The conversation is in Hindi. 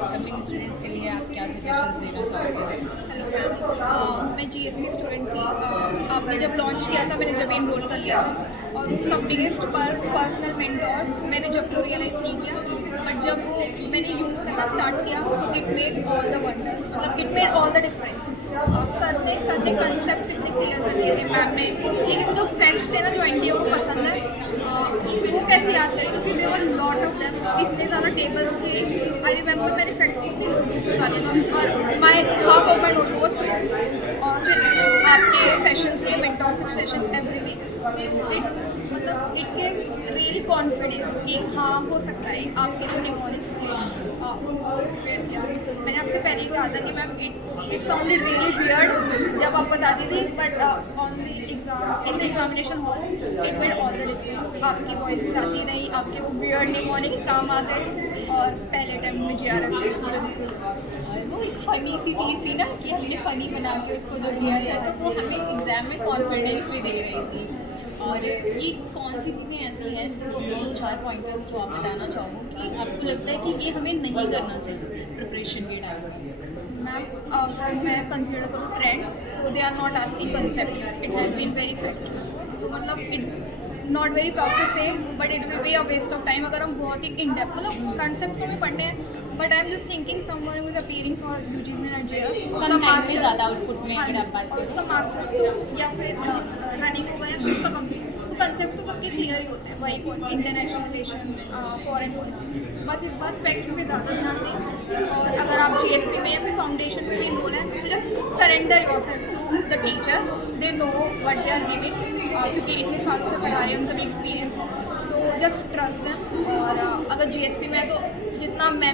अपकमिंग स्टूडेंट्स के लिए आप क्या सजेशंस देना चाहोगे? मैं जीएसपी स्टूडेंट थी। आपने जब लॉन्च किया था मैंने जब इनरोल कर लिया था, और उसका बिगेस्ट पर्सनल मेंटोर मैंने जब तो रियलाइज़ नहीं किया, बट जब वो मैंने यूज़ करना स्टार्ट किया तो it made all the wonder, मतलब it made all the difference. Sir ने कंसेप्ट कितने क्लियर कर दिए थे मैम ने, लेकिन वो जो फैक्ट्स थे ना जो एनटीओ को पसंद है, वो कैसे याद करें, क्योंकि दे वर लॉट ऑफ देम, इतने ज़्यादा टेबल्स थे। आई रिमेंबर मैंने फैक्ट्स को बता दिया था और my half of my note was, और फिर आपके सेशंस में मेंटोरशिप सेशंस एवरी वीक, मतलब इट गेव रियली कॉन्फिडेंस कि हाँ हो सकता है। आपके जो निमोनिक्स थे उनको प्रिपेयर किया। मैंने आपसे पहले ही कहा था कि ma'am it sounded really weird जब आप बताती थी, but on the exam in the examination hall it made all the difference. आपकी वॉइस आती नहीं, आपके वो वियर्ड निमोनिक्स काम आ गए, और पहले टाइम में वो एक फ़नी सी चीज़ थी ना कि हमने फ़नी बना के उसको जो दिया था, तो वो हमें एग्ज़ाम में कॉन्फिडेंस भी दे रही थी। और ये कौन सी चीज़ें ऐसी हैं, 2-4 पॉइंटर्स जो आप बताना चाहो कि आपको लगता है कि ये हमें नहीं करना चाहिए प्रिपरेशन के टाइम में? मैम अगर मैं कंसिडर करूँ ट्रेंड, तो they are not asking concept, it has been very fact. तो मतलब it not very proud to say, but it will be a waste of time अगर हम बहुत ही इन डेप्थ, मतलब कंसेप्ट तो हमें पढ़ने हैं, but I am just thinking someone who is appearing for UGC Nigeria, उसका मास्टर ज़्यादा आउटपुट में अगर आप बात और उसका मास्टर्स तो या फिर रनिंग होगा या फिर उसका कंप्लीट, तो कंसेप्ट तो सबके क्लियर ही होते हैं, वही इंटरनेशनल रिलेशन, फॉरेन पॉलिसी, बस इस बार फैक्ट्स पे ज़्यादा ध्यान दें। और अगर आप जीएसपी में या फिर फाउंडेशन में भी इनरोल हैं तो just surrender yourself to the teacher, they know what they are giving, क्योंकि इतने सालों से पढ़ा रहे हैं, उनका भी एक्सपीरियंस है, तो जस्ट ट्रस्ट देम। और अगर जीएसपी में है तो जितना मैं